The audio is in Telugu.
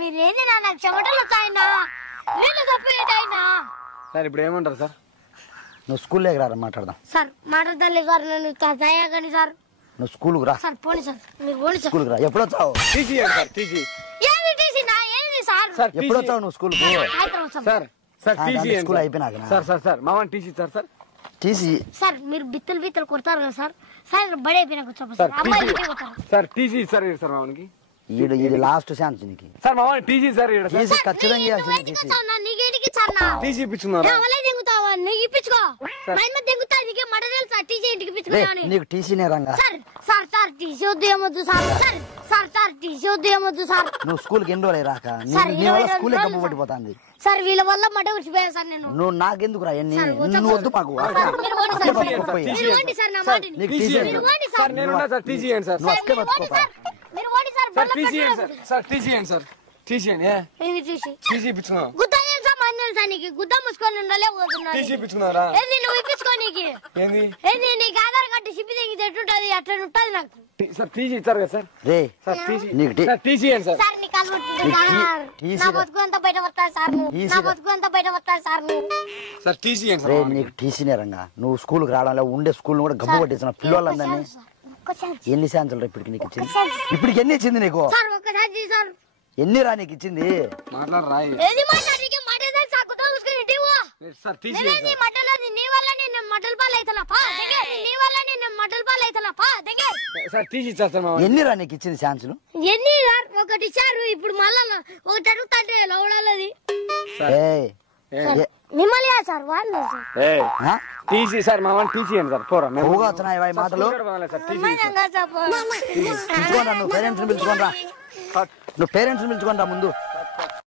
మీరేంది నాకు చెమటలు వచ్చాయినా వీళ్ళు తప్పేటైనా సార్ ఇప్పుడు ఏమంటారు సార్? నువ్వు స్కూల్లోకి రా మాట్లాడదాం. సార్ మాట్లాడాలి సార్, నన్ను దయాగని సార్. నువ్వు స్కూల్కి రా సార్. పోనీ సార్, మీరు పోనీ సార్. స్కూల్కి రా. ఎప్పుడు వచ్చావు? TC sir. టీసీ ఏంది టీసీ నా ఏంది సార్? సార్ ఎప్పుడు వచ్చావు నువ్వు స్కూల్కి? సార్ సార్ టీసీ స్కూల్ అయిపోయినాక సార్. సార్ సార్ మా వాడిని TC sir. Sir TC sir మీరు బిత్తలు కొడతారు కదా సార్. సాయంత్రం బడి అయిపోయినాక వచ్చాము సార్. సార్. అమ్మాయిలు కొడతారు సార్ టీసీ సార్. సార్ మా వానికి ఇది లాస్ట్ ఛాన్స్ నీకు. సార్ మా వాడిని టీసీ సార్. టీసీ ఖచ్చితంగా ఇవ్వాల్సింది. టీసీ టీసీ ఇప్పించున్నారా? నీకు ఇప్పించుకో. దిగుతా నీకే మట తెలుసా టీసీ ఇంటికి ఇప్పించుకోవాలి. నీకు టీసీనే Ranga. Sir sir sir TC వద్దు ఏమొద్దు sir. Sir sir sir TC వద్దు ఏమొద్దు సార్. నువ్వు స్కూల్కి ఎన్ని రోజులు రాక నీ వల్ల స్కూల్ గమ్మ పట్టిపోతుంది సార్. వీళ్ళ వల్ల మట వచ్చిపోయాను సార్ నేను. నువ్వు నాకెందుకు రా ఎన్ని నువ్వు వద్దు మాకు. నీకు టీసీ సార్ నేను సార్ టీసీ ఏంటి సార్? నువ్వు అట్లే బతుకోపా. సార్ టీసీ ఏంటి సార్? సార్ టీసీ ఏంటి సార్? టీసీ ఏంటి? టీసీ ఇప్పించుకున్నా. గుద్ద తెలుసా తెలుసా నీకు? గుద్ద ముసుకొని ఉండలే పోతున్నా. టీసీ ఇప్పించుకున్నారా? ఏంది నువ్వు ఇప్పించుకోనీకి? ఏంది ఏంది నీకు ఆధార్ కార్డు సిప్పి తెగితే ఎట్టుంటది అట్లా ఉంటది నాకు. సార్ టీసీ ఇచ్చారు కదా సార్? రే సార్ టీసీ నీకు సార్ టీసీ ఏంటి సార్? సార్ నీకు నా బతుకు అంతా బయట వస్తాను సార్. నా బతుకు అంతా బయట వస్తాను సార్. సార్ టీసీ ఏంటి రే సార్? నీకు టీసీనే రంగా. నువ్వు స్కూల్కి రావడం ఉండే స్కూల్ కూడా గమ్మ పట్టేసిన పిల్లలందరినీ. ఎన్ని ఛాన్సులు రా ఇప్పటికి నీకు ఇచ్చింది? ఇప్పటికి ఎన్ని ఇచ్చింది నీకు? సార్ ఒక్కసారి సార్. ఎన్ని రా నీకు ఇచ్చింది? మాట్లాడరా? ఏది మాట్లాడికి మాట తెలుసా? గుద్ద ముసుకొని ఇంటివో. సార్ టీసీ నీ మటలది నీ వల్ల నేను మటల్ పాలు అయితలా పా దగ్గర. నీ వల్ల నేను మటల్ పాలు అయితలా పా దగ్గర. సార్ టీసీ ఇచ్చారు సార్ మా వాడిని. ఎన్ని రా నీకు ఇచ్చింది ఛాన్సులు? ఎన్ని సార్? ఒకటి ఇచ్చారు. ఇప్పుడు మళ్ళా ఒకటి అడుగుతాంటే లవడాలది మిమ్మల్ని సార్. వాళ్ళు టీసీ సార్ మా వాడిని టీసీ ఏంటి సార్? పోరా ఎక్కువగా వస్తున్నాయి ఈ మాటలు. సార్ టీసీ పిలుచుకోండి, నువ్వు పేరెంట్స్ పిలుచుకోండి రా. నువ్వు పేరెంట్స్ పిలుచుకోండి రా ముందు.